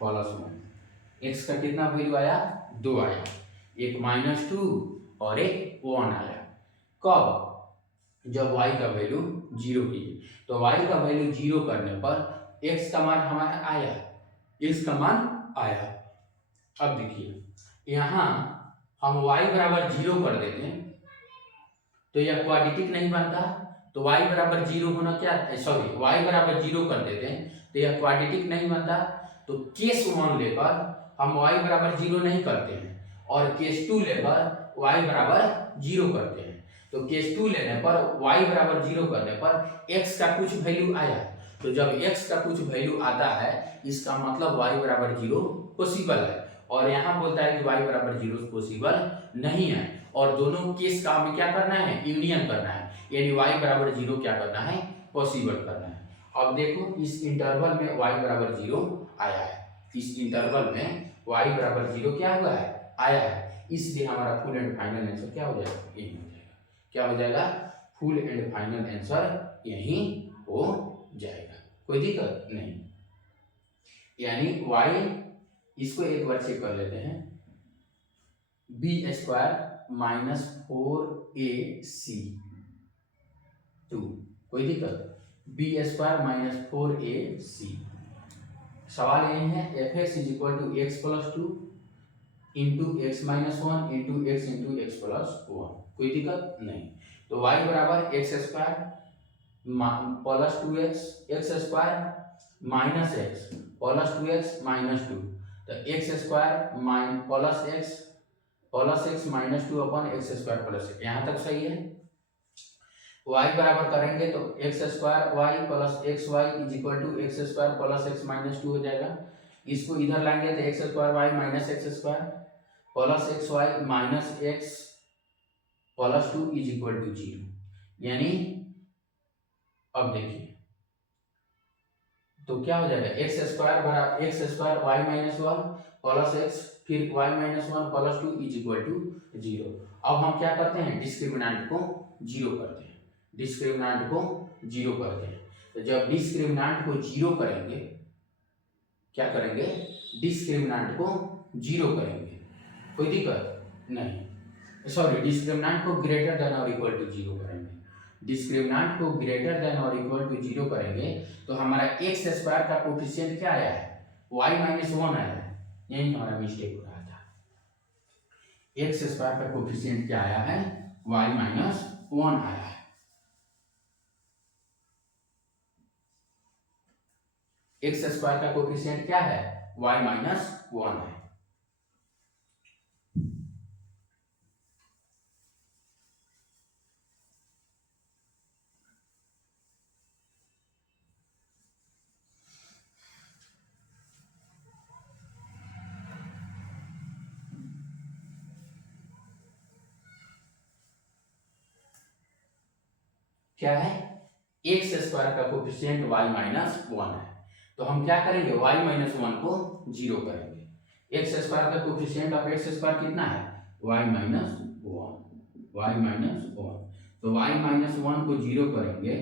+1। x का कितना वैल्यू आया, 2 आया, एक -2 और एक 1 आया। कब, जब y का वैल्यू 0 कीजिए, तो y का वैल्यू 0 करने पर x का मान हमारा आया, x का मान आया। अब देखिए यहाँ हम y बराबर 0 कर देते हैं तो यह क्वाड्रेटिक नहीं बनता, तो y बराबर 0 होना क्या, सॉरी y बराबर 0 कर देते हैं तो यह क्वाड्रेटिक नहीं बनता। तो केस 1 लेकर हम y बराबर 0 नहीं करते हैं, और केस 2 लेकर y बराबर 0 करते हैं। तो केस 2 लेने पर y बराबर 0 करने पर x का कुछ वैल्यू आया, तो जब x का कुछ वैल्यू आता है इसका मतलब y बराबर 0 पॉसिबल है, और यहाँ बोलता है कि y बराबर 0 पॉसिबल नहीं है, और दोनों केस का हमें क्या करना है, यूनियन करना है, यानी y बराबर 0 क्या करना है, पॉसिबल करना है। अब देखो इस इंटरवल में y बराबर 0 आया है, इस इंटरवल में y बराबर 0 क्या हुआ है, आया है, इसलिए हमारा फुल एंड फाइनल आंसर क्या हो जाएगा, यही हो जाएगा। क्या हो जाएगा, फुल एंड फाइनल आंसर यही हो जाएगा, कोई दिक्कत नहीं। यानी y, इसको एक बार चेक कर लेते हैं, b² माइनस 4ac 2, कोई दिक्कत, b² माइनस 4ac। सवाल यही है, fx is equal to x plus 2 into x minus 1 into x plus 1, कोई दिक्कत नहीं। तो y बराबर x² plus 2x, x² minus x plus 2x minus 2, तो x² plus x minus 2 upon x² plus x, यहाँ तक सही है। y बराबर करेंगे तो x² y plus xy is equal to x² plus x minus 2 हो जाएगा। इसको इधर लाएंगे तो x² y minus x² plus xy minus x plus 2 is equal to 0, यानी अब देखिए तो क्या हो जाएगा, x² बराबर x² y minus 1 plus x फिर y minus 1 plus 2 is equal to 0। अब हम क्या करते हैं, डिस्क्रिमिनेंट को 0 करते हैं, डिस्क्रिमिनेंट को 0 करते हैं। तो जब डिस्क्रिमिनेंट को 0 करेंगे, क्या करेंगे, डिस्क्रिमिनेंट को 0 करेंगे, कोई दिक्कत नहीं, सॉरी डिस्क्रिमिनेंट को ग्रेटर देन और इक्वल टू 0 करेंगे, डिस्क्रिमिनेंट को ग्रेटर देन और इक्वल टू 0 करेंगे तो हमारा x² का कोफिशिएंट क्या आया है, y माइनस 1 आया है, यही हमारा मिस्टेक हो रहा था। x² का कोफिशिएंट क्या आया है, y माइनस 1 आया है, x² का कोफिशिएंट क्या है, y माइनस 1 है। क्या है, x² का कोफिशिएंट y माइनस 1 है, तो हम क्या करेंगे, y माइनस 1 को 0 करेंगे। x² का कोफिशिएंट ऑफ x² कितना है, y माइनस 1, तो y माइनस 1 को 0 करेंगे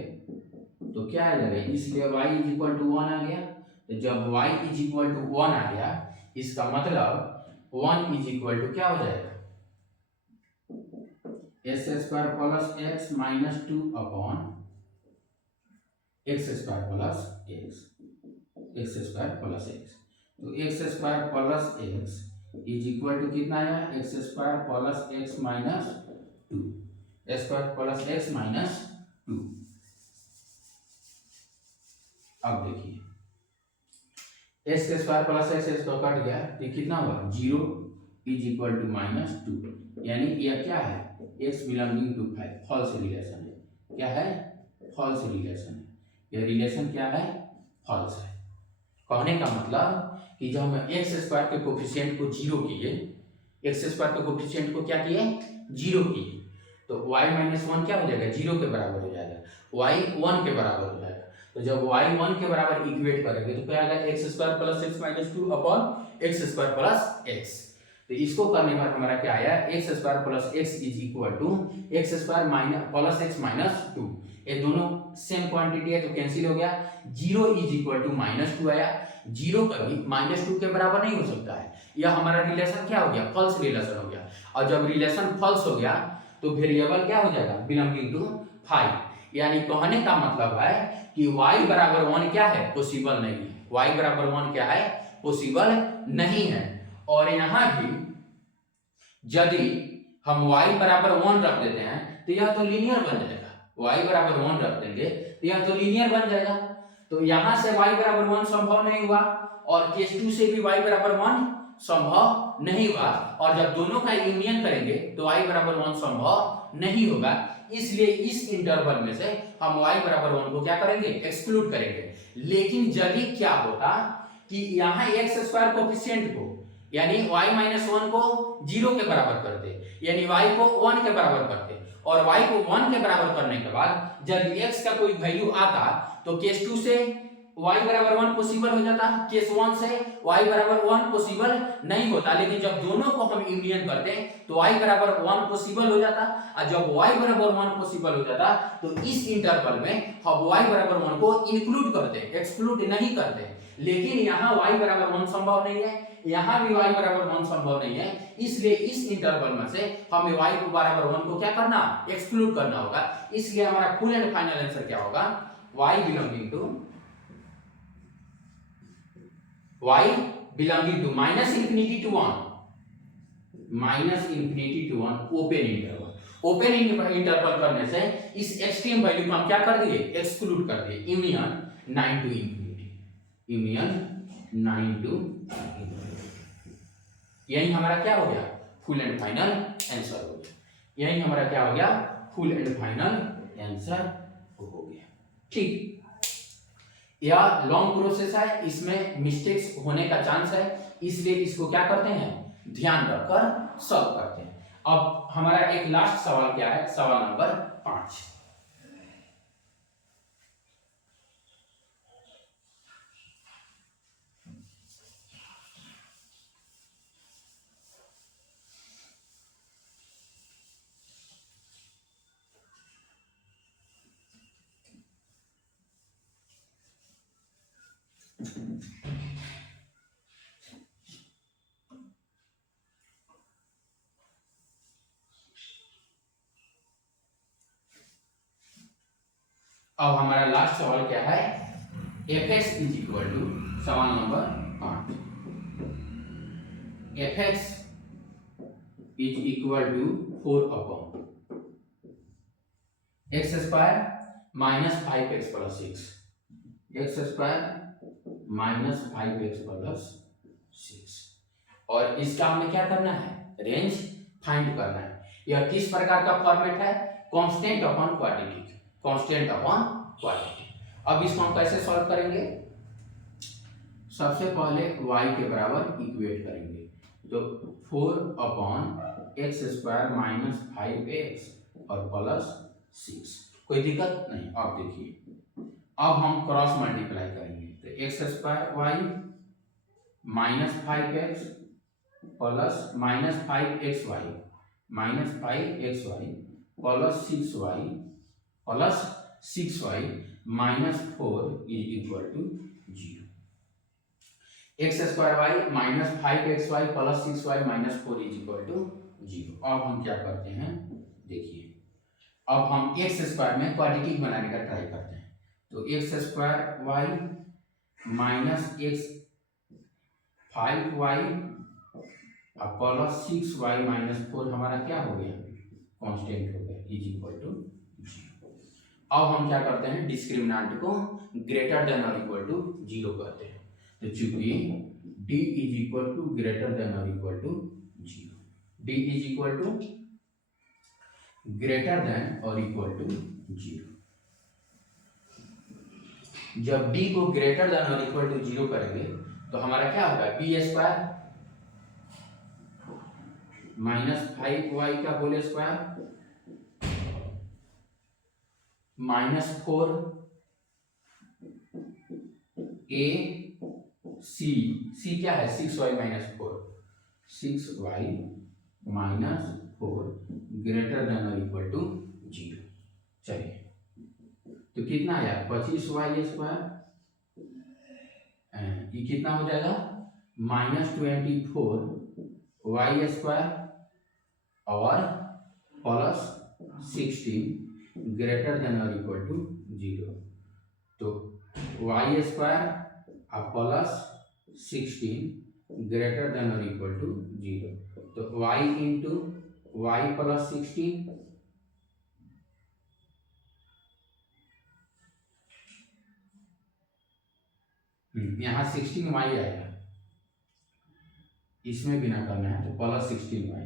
तो क्या आ जाएगा, इसलिए y इज इक्वल टू 1 आ गया। तो जब y इज इक्वल टू 1 आ गया, इसका मतलब 1 इज इक्वल टू क्या हो जाएगा, x² plus x minus 2 upon x² plus x plus x, तो x² plus x is equal to कितना आया, x² plus x minus 2, x² plus x minus 2, अब देखिए x square plus x square cut गया तो ये कितना हुआ 0 इज इक्वल टू -2, यानी यह क्या है x belonging to 5 false relation है। क्या है फॉल्स रिलेशन है। यह रिलेशन क्या है फॉल्स है। कहने का मतलब कि जब हम एक्स स्क्वायर के कोफिशिएंट को 0 किए, एक्स स्क्वायर के कोफिशिएंट को क्या किए 0 किए, तो y - 1 क्या हो जाएगा 0 के बराबर हो जाएगा, y 1 के बराबर हो जाएगा। तो जब y 1 के बराबर इक्वेट करेंगे तो क्या आएगा x square plus x minus 2 upon x square plus x. तो इसको करने पर हमारा क्या आया x square plus x is equal to x square minus plus x minus 2। ये दोनों सेम क्वांटिटी है तो कैंसिल हो गया। 0 इज इक्वल टू -2 आया। 0 कभी -2 के बराबर नहीं हो सकता है। यह हमारा रिलेशन क्या हो गया फॉल्स रिलेशन हो गया। और जब रिलेशन फॉल्स हो गया तो वेरिएबल क्या हो जाएगा बिलोंगिंग टू 5। यानी कहने का मतलब है कि y बराबर 1 क्या है पॉसिबल नहीं है। y बराबर 1 क्या है पॉसिबल नहीं है। और यहां भी यदि हम y बराबर 1 रख देते हैं तो यह तो लीनियर बन जाएगा। y बराबर 1 रख देंगे तो यह तो लीनियर बन जाएगा। तो यहां से y बराबर 1 संभव नहीं हुआ और केस 2 से भी y बराबर 1 संभव नहीं हुआ। और जब दोनों का यूनियन करेंगे तो y बराबर 1 संभव नहीं होगा। इसलिए इस इंटरवल में से हम y बराबर 1 को क्या करेंगे एक्सक्लूड करेंगे। लेकिन यदि क्या होता कि यहाँ एक्स स्क्वायर कोफिशिएंट को यानी y - 1 को 0 के बराबर करते, यानी y को 1 के बराबर करते, और y को 1 के बराबर करने के बाद जब x का कोई वैल्यू आता तो केस 2 से y बराबर 1 पॉसिबल हो जाता, केस 1 से y बराबर 1 पॉसिबल नहीं होता। लेकिन जब दोनों को हम यूनियन करते हैं तो y बराबर 1 पॉसिबल हो जाता। और जब y बराबर 1 पॉसिबल हो जाता तो इस इंटरवल में हम y बराबर 1 को इंक्लूड करते, एक्सक्लूड नहीं करते। लेकिन यहाँ y बराबर 1 संभव नहीं है, यहाँ भी y बराबर 1 संभव नहीं है। इसलिए इस इंटरवल में से हमें y को बराबर 1 को क्या करना एक्सक्लूड करना होगा। इसलिए हमारा फुल एंड फाइनल आंसर क्या होगा y belonging to -∞ to 1 open interval. Open interval करने से इस एक्सट्रीम वैल्यू को हम क्या कर दिए एक्सक्लूड कर दिए। Union 9 to ∞, union 9 to ∞। यही हमारा क्या हो गया फुल एंड फाइनल आंसर हो गया। यही हमारा क्या हो गया फुल एंड फाइनल आंसर हो गया। ठीक, यह लॉन्ग प्रोसेस है, इसमें मिस्टेक्स होने का चांस है, इसलिए इसको क्या करते हैं ध्यान रखकर सॉल्व करते हैं। अब हमारा एक लास्ट सवाल क्या है सवाल नंबर 5। अब हमारा लास्ट सवाल क्या है fx इज इक्वल टू सवाल number 5 fx is equal to 4 upon x square minus 5x plus 6, x square minus 5x plus 6। और इसका हमें क्या करना है रेंज फाइंड करना है। यह किस प्रकार का फॉर्मेट है constant upon quadratic, constant upon quadratic. अब इसको हम कैसे सॉल्व करेंगे सबसे पहले y के बराबर इक्वेट करेंगे तो 4 upon x square minus 5x और प्लस 6, कोई दिक्कत नहीं। अब देखिए अब हम क्रॉस मल्टीप्लाई करेंगे तो x square y minus 5x plus minus 5xy minus 5xy plus 6y plus 6y minus 4 is equal to 0। X square y minus 5xy plus 6y minus 4 is equal to 0। अब हम क्या करते हैं देखिए अब हम एक्स स्क्वायर में quadratic बनाने का ट्राई करते हैं तो x square y minus x 5y अब प्लस 6y माइनस 4 हमारा क्या हो गया कांस्टेंट हो गया इज इक्वल टू 0। अब हम क्या करते हैं, डिस्क्रिमिनेंट को ग्रेटर देन और इक्वल टू 0 करते हैं। तो चूंकि d is equal to greater than और equal to 0, d is equal to greater than और इक्वल टू 0, जब d को ग्रेटर देन और इक्वल टू 0 करेंगे तो हमारा क्या होगा, बी स्क्वायर माइनस 5y का whole square minus 4 a c क्या है 6y minus 4, 6y minus 4 greater than और इक्वल टू 0। चलिए तो कितना आया 25y स्क्वायर, ये कितना हो जाएगा माइनस 24y स्क्वायर और प्लस 16 ग्रेटर देन और इक्वल टू 0। तो y स्क्वायर और प्लस 16 ग्रेटर देन और इक्वल टू 0, तो y इंटू वाई प्लस 16 यहाँ 16y आएगा, इसमें बिना करना है तो प्लस 16y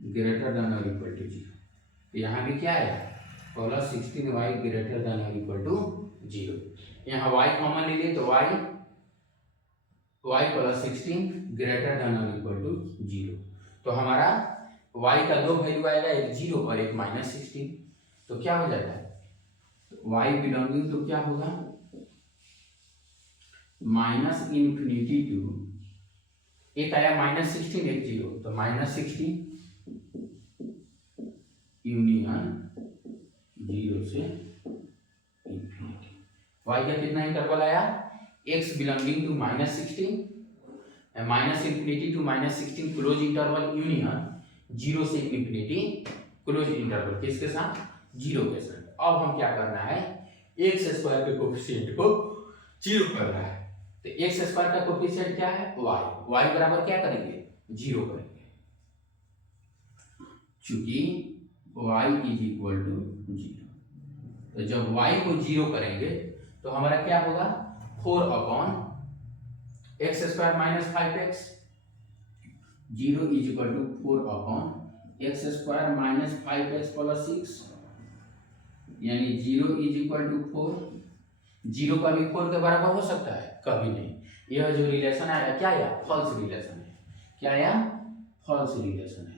ग्रेटर देन और इक्वल टू 0। तो यहाँ भी क्या आएगा प्लस 16y ग्रेटर देन और इक्वल टू 0। यहाँ y कॉमन ले लिए तो y प्लस 16 ग्रेटर देन और इक्वल टू 0। तो हमारा y का दो वैल्यू आएगा, एक 0 और एक माइनस 16। तो क्या हो जाएगा y बिलोंगिंग टू क्या होगा माइनस इन्फिनिटी टू, एक आया माइनस 16 एक 0, तो माइनस 16 यूनियन 0 से इन्फिनिटी। y का कितना इंटरवल आया x belonging to minus 16 minus infinity to minus 16 close interval union 0 से इन्फिनिटी क्लोज इंटरवल किसके साथ 0 के साथ। अब हम क्या करना है x स्क्वायर के कोफिशिएंट को 0 करना है। तो x स्क्वायर का कोफिशिएंट क्या है y बराबर क्या करेंगे 0 करेंगे, चूंकि y इज इक्वल टू 0। तो जब y को 0 करेंगे तो हमारा क्या होगा 4 upon x square minus 5x, 0 is equal to 4 upon x square minus 5x plus 6, यानी 0 इज इक्वल टू 4। 0 का भी 4 के बराबर हो सकता है कभी नहीं, यह जो रिलेशन आया क्या आया फॉल्स रिलेशन है, क्या आया फॉल्स रिलेशन आया।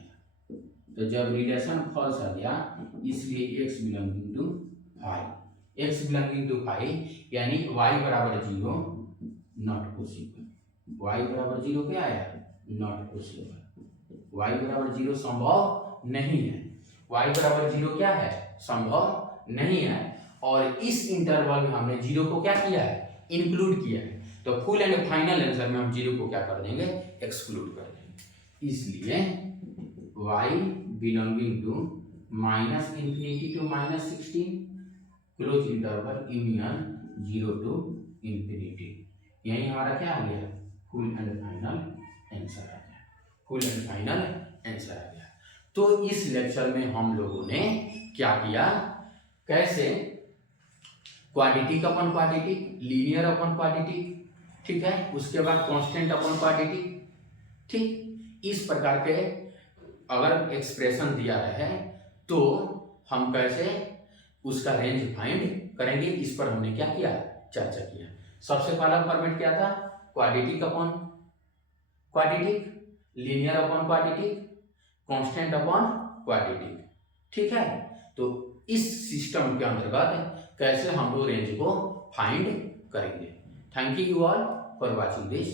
तो जब रिलेशन फॉल्स आ गया इसलिए x belonging to 5, x belonging to 5 यानी y बराबर 0 नॉट पॉसिबल, y बराबर 0 क्या आया नॉट पॉसिबल, y बराबर 0 संभव नहीं है, y बराबर 0 क्या है संभव नहीं है। और इस इंटरवल में हमने 0 को क्या किया है इंक्लूड किया है, तो फुल एंड फाइनल आंसर में हम 0 को क्या कर देंगे एक्सक्लूड कर देंगे। इसलिए y belonging to minus infinity to minus 16 close interval union 0 to infinity, यही हमारा क्या आ गया फुल एंड फाइनल आंसर आ गया, फुल एंड फाइनल आंसर आ गया। तो इस लेक्चर में हम लोगों ने क्या किया, कैसे क्वाड्रेटिक अपन क्वाड्रेटिक, लीनियर अपन क्वाड्रेटिक, ठीक है, उसके बाद कांस्टेंट अपन क्वाड्रेटिक, ठीक, इस प्रकार के अगर एक्सप्रेशन दिया रहे तो हम कैसे उसका रेंज फाइंड करेंगे, इस पर हमने क्या किया चर्चा किया। सबसे पहला फॉर्मेट क्या था क्वाड्रेटिक अपन क्वाड्रेटिक, लीनियर अपन क्वाड्रेटिक, कांस्टेंट अपन क्वाड्रेटिक, ठीक है। तो इस सिस्टम के अंतर्गत कैसे हम लोग रेंज को फाइंड करेंगे। Thank you all for watching this